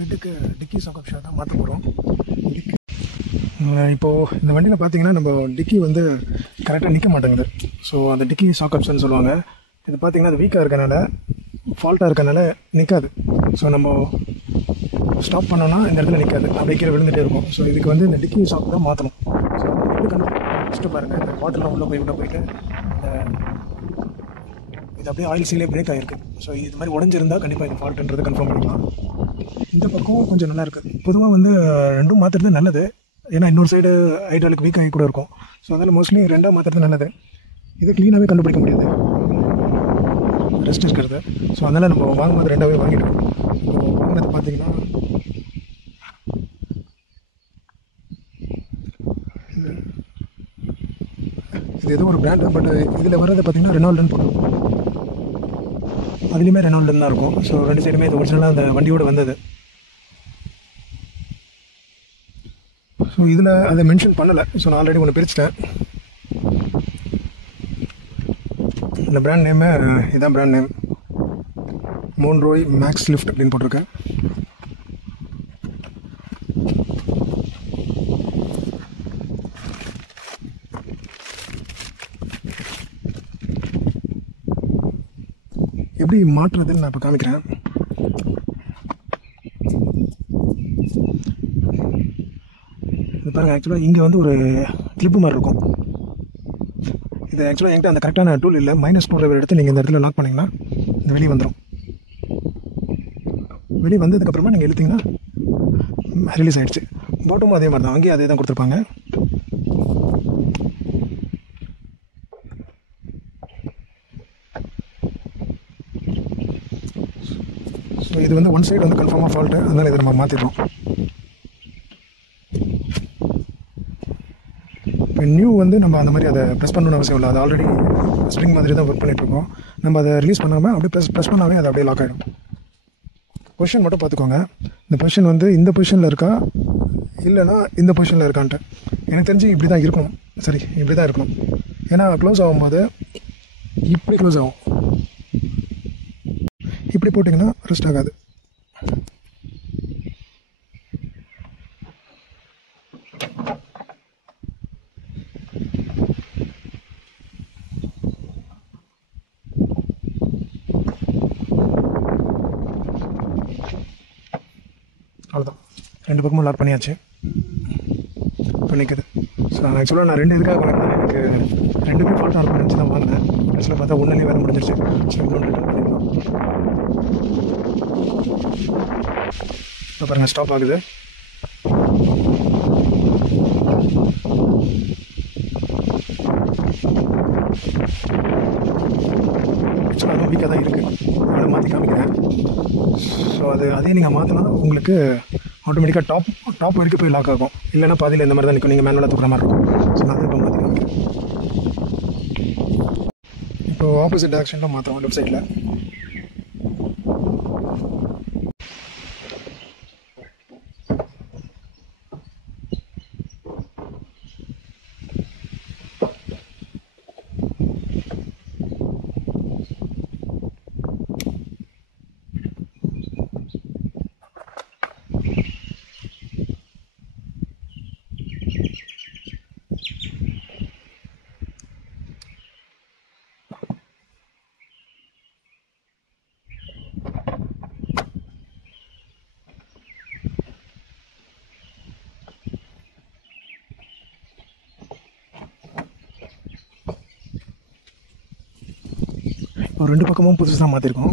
ஸ்குவிட்டுக்கு டிக்கி chalk option தான் மாற்ற போகிறோம். இப்போது இந்த வண்டியில் பார்த்தீங்கன்னா நம்ம டிக்கி வந்து கரெக்டாக நிற்க மாட்டேங்குது. ஸோ அந்த டிக்கி சாக் ஆப்ஷன் சொல்லுவாங்க. இது பார்த்திங்கன்னா அது வீக்காக இருக்கனால, ஃபால்ட்டாக இருக்கனால நிற்காது. ஸோ நம்ம ஸ்டாப் பண்ணோன்னா இந்த இடத்துல நிற்காது, அப்படியே கீழே விழுந்துகிட்டே இருக்கும். ஸோ இதுக்கு வந்து இந்த டிக்கி சாக் தான் மாற்றணும். ஸோ ஃபஸ்ட்டு பாருங்கள், இந்த வாட்டர்லாம் உள்ளே போயிட்டு இது அப்படியே ஆயில் சீலே பிரேக் ஆகிருக்கு. ஸோ இது மாதிரி உடஞ்சிருந்தால் கண்டிப்பாக இது ஃபால்ட்டுன்றது கன்ஃபார்ம் பண்ணிக்கலாம். இந்த பக்கம் கொஞ்சம் நல்லா இருக்குது. பொதுவாக வந்து ரெண்டும் மாற்றுறது நல்லது. ஏன்னா இன்னொரு சைடு ஹைட்ராலிக் வீக் ஆகி கூட இருக்கும். ஸோ அதனால் மோஸ்ட்லி ரெண்டாக மாற்றுறது நல்லது. இது க்ளீனாகவே கண்டுபிடிக்க முடியாது, ரெஸ்ட் இருக்கிறது. ஸோ அதனால் நம்ம வாங்கும்போது ரெண்டாவே வாங்கிட்டோம். வாங்கினது பார்த்தீங்கன்னா இது ஏதோ ஒரு பிராண்டு, பட் இதில் வர்றது பார்த்தீங்கன்னா ரெனால்டுன்னு போடும். அதுலேயுமே ரெனால்டுன்னு தான் இருக்கும். ஸோ ரெண்டு சைடுமே இது ஒரிஜினலாக அந்த வண்டியோடு வந்தது. ஸோ இதில் அதை மென்ஷன் பண்ணலை. ஸோ நான் ஆல்ரெடி ஒன்று பிரிச்சிட்டேன். இந்த பிராண்ட் நேமு இதுதான் பிராண்ட் நேம், மோன்ரோய் மேக்ஸ் லிஃப்ட் அப்படின்னு போட்டிருக்கேன். எப்படி மாற்றுறதுன்னு நான் இப்போ காமிக்கிறேன். இது பாருங்கள், ஆக்சுவலாக இங்கே வந்து ஒரு கிளிப்பு மாதிரி இருக்கும். இது ஆக்சுவலாக என்கிட்ட அந்த கரெக்டான டூல் இல்லை. மைனஸ் போடுற எடுத்து நீங்கள் இந்த இடத்துல லாக் பண்ணிங்கன்னா இந்த வெளியே வந்துடும். வெளியே வந்ததுக்கப்புறமா நீங்கள் இழுத்திங்கன்னா ரிலீஸ் ஆகிடுச்சு. பாட்டமும் அதே மாதிரி தான், அங்கேயும் அதே தான் கொடுத்துருப்பாங்க. ஸோ இது வந்து ஒன் சைடு வந்து கன்ஃபார்மாக ஃபால்ட்டு, அதனால் இதை நம்ம மாற்றிடுறோம். இப்போ நியூ வந்து நம்ம அந்த மாதிரி அதை ப்ரெஸ் பண்ணணும்னு அவசியம் இல்லை. அது ஆல்ரெடி ஸ்ப்ரிங் மாதிரி தான் ஒர்க் பண்ணிகிட்ருக்கோம். நம்ம அதை ரிலீஸ் பண்ணாமல் அப்படியே ப்ரெஸ் பண்ணாவே அது அப்படியே லாக் ஆகிடும். பொசிஷன் மட்டும் பார்த்துக்கோங்க. இந்த பொசிஷன் வந்து இந்த பொசிஷனில் இருக்கா இல்லைனா இந்த பொசிஷனில் இருக்கான்ட்டு. எனக்கு தெரிஞ்சு இப்படி தான் இருக்கணும். சரி, இப்படி தான் இருக்கணும். ஏன்னா க்ளோஸ் ஆகும்போது இப்படி க்ளோஸ் ஆகும். இப்படி போட்டிங்கன்னா ரெஸ்ட் ஆகாது. அவ்வளோதான், ரெண்டு பக்கமும் லாக் பண்ணியாச்சு. இப்போ நிற்குது. ஸோ ஆக்சுவலாக நான் ரெண்டு இதுக்காக வாங்கினேன். எனக்கு ரெண்டுமே ஃபால்ட்டாக இருக்கும் நினச்சி தான் வாங்கினேன். ஆக்சுவலாக பார்த்தா ஒன்றுலேயே வேலை முடிஞ்சிருச்சு. ஸோ இன்னொன்று ரிட்டர்ன் பண்ணிடலாம். இப்போ பாருங்கள், ஸ்டாப் ஆகுது. ஆக்சுவலாக அதுவும் வீக்காக தான் இருக்குது. அதை மாற்றி காமிக்கிறேன். ஸோ அதே நீங்கள் மாற்றினா உங்களுக்கு ஆட்டோமேட்டிக்காக டாப் வரைக்கும் போய் லாக் ஆகும். இல்லைனா பாதியில் இந்த மாதிரி தான் நிற்கும், நீங்கள் மேனுவலாக தூக்குற மாதிரி இருக்கும். ஸோ நான் இப்போ மாற்றி காமிக்கிறேன். இப்போ ஆப்போசிட் டைரக்ஷனில் மாற்றுறோம், லெஃப்ட் சைடில். இப்போ ரெண்டு பக்கமும் புதுசாக மாற்றிருக்கோம்.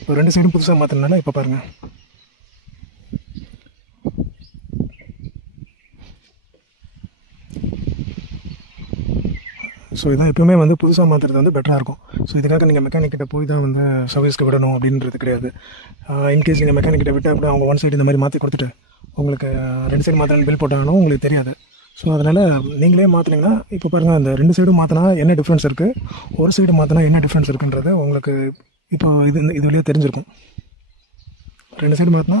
இப்போ ரெண்டு சைடும் புதுசாக மாற்றினால இப்போ பாருங்கள். ஸோ இதான் எப்பவுமே வந்து புதுசாக மாற்றுறது வந்து பெட்டராக இருக்கும். ஸோ இதுக்காக நீங்கள் மெக்கானிக்கிட்ட போய் தான் வந்து சர்வீஸ்க்கு விடணும் அப்படின்றது கிடையாது. இன்கேஸ் நீங்கள் மெக்கானிக்கிட்ட விட்டால் அப்படி அவங்க ஒன் சைடு இந்த மாதிரி மாற்றி கொடுத்துட்டு உங்களுக்கு ரெண்டு சைடு மாற்றணும் பில் போட்டாலும் உங்களுக்கு தெரியாது. ஸோ அதனால் நீங்களே மாற்றினீங்கன்னா இப்போ பாருங்கள், அந்த ரெண்டு சைடும் மாற்றினா என்ன டிஃப்ரென்ஸ் இருக்குது, ஒரு சைடு மாற்றினா என்ன டிஃப்ரென்ஸ் இருக்குன்றது உங்களுக்கு இப்போ இது வழியாக தெரிஞ்சிருக்கும். ரெண்டு சைடு மாற்றினா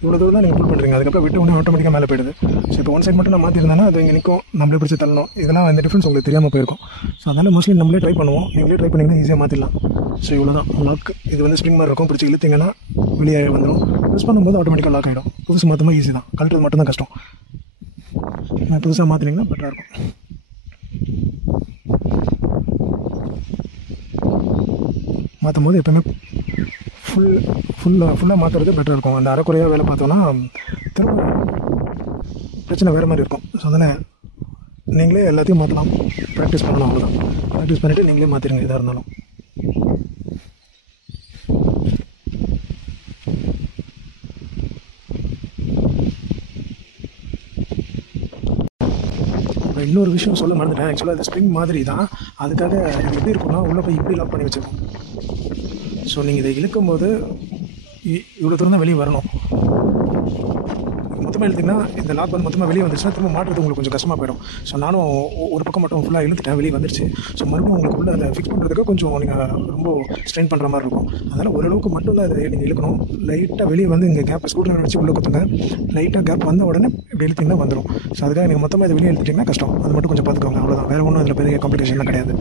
இவ்வளோ தூரம் தான் நீங்கள் புல் பண்ணுறீங்க, அதுக்கப்புறம் விட்டு உடனே ஆட்டோமேட்டிக்காக மேலே போயிடுது. ஸோ இப்போ ஒன் சைடு மட்டும் நான் மாற்றிருந்தேன்னா அது இங்கே நிற்கும், நம்மளே பிடிச்சி தள்ளணும். இதெல்லாம் அந்த டிஃப்ரென்ஸ் உங்களுக்கு தெரியாமல் போயிருக்கும். ஸோ அதனால் மோஸ்ட்லி நம்மளே ட்ரை பண்ணுவோம். நீங்களே ட்ரை பண்ணிங்கன்னா ஈஸியாக மாற்றிடலாம். ஸோ இவ்வளோ தான் லாக். இது வந்து ஸ்ப்ரிங் மாதிரி இருக்கும், பிடிச்சி இழுத்திங்கன்னா வெளியே வந்துடும். ப்ரெஸ் பண்ணும்போது ஆட்டோமேட்டிக்காக லாக் ஆகிடும். புதுசு மாற்றமாக ஈஸி தான், கழட்டுறது மட்டும்தான் கஷ்டம். புதுசாக மாற்றினீங்கன்னா பெட்டராக இருக்கும். மாற்றும் போது எப்போயுமே ஃபுல்லாக மாற்றுறது பெட்டராக இருக்கும். அந்த அரைக்குறையாக வேலை பார்த்தோன்னா திரும்ப பிரச்சனை வேறு மாதிரி இருக்கும். ஸோ அதனால் நீங்களே எல்லாத்தையும் மாற்றலாம், ப்ராக்டிஸ் பண்ணணும். அவ்வளோதான். ப்ராக்டிஸ் பண்ணிவிட்டு நீங்களே மாற்றிடுங்க எதாக இருந்தாலும். இன்னொரு விஷயம் சொல்ல மறந்துட்டேன். ஆக்சுவலாக அது ஸ்ப்ரிங் மாதிரி தான். அதுக்காக இது எப்படி இருக்குன்னா, உள்ளே போய் இப்படி லாக் பண்ணி வச்சுருக்கோம். ஸோ நீங்கள் இதை இழுக்கும் போது இவ்வளோ தூரம் தான் வெளியே வரணும். மொத்தமாக இழுத்திங்கன்னா இந்த லாக் வந்து மொத்தமாக வெளியே வந்துச்சுன்னா திரும்ப மாட்டுறது உங்களுக்கு கொஞ்சம் கஷ்டமாக போயிடும். ஸோ நானும் ஒரு பக்கம் மட்டும் ஃபுல்லாக இழுத்துட்டேன், வெளியே வந்துருச்சு. ஸோ மறுபடியும் உங்களுக்கு உள்ள அதை ஃபிக்ஸ் பண்ணுறதுக்கு கொஞ்சம் நீங்கள் ரொம்ப ஸ்ட்ரெயின் பண்ணுற மாதிரி இருக்கும். அதனால் ஓரளவுக்கு மட்டும் தான் அதை நீங்கள் இழுக்கணும். லைட்டாக வெளியே வந்து இங்கே கேப் ஸ்க்ரூ டிரைவர் வச்சு உள்ளே கொடுத்துங்க. லைட்டாக கேப் வந்த உடனே இப்படி இழுத்திங்கன்னா வந்துடும். ஸோ அதுக்காக நீங்கள் மொத்தமாக இதை வெளியே இழுத்துட்டிங்கன்னா கஷ்டம். அது மட்டும் கொஞ்சம் பார்த்துக்கோங்க. அவ்வளோதான். வேறு ஒன்றும் அதில் பெரிய காம்ப்ளிகேஷன்லாம் கிடையாது.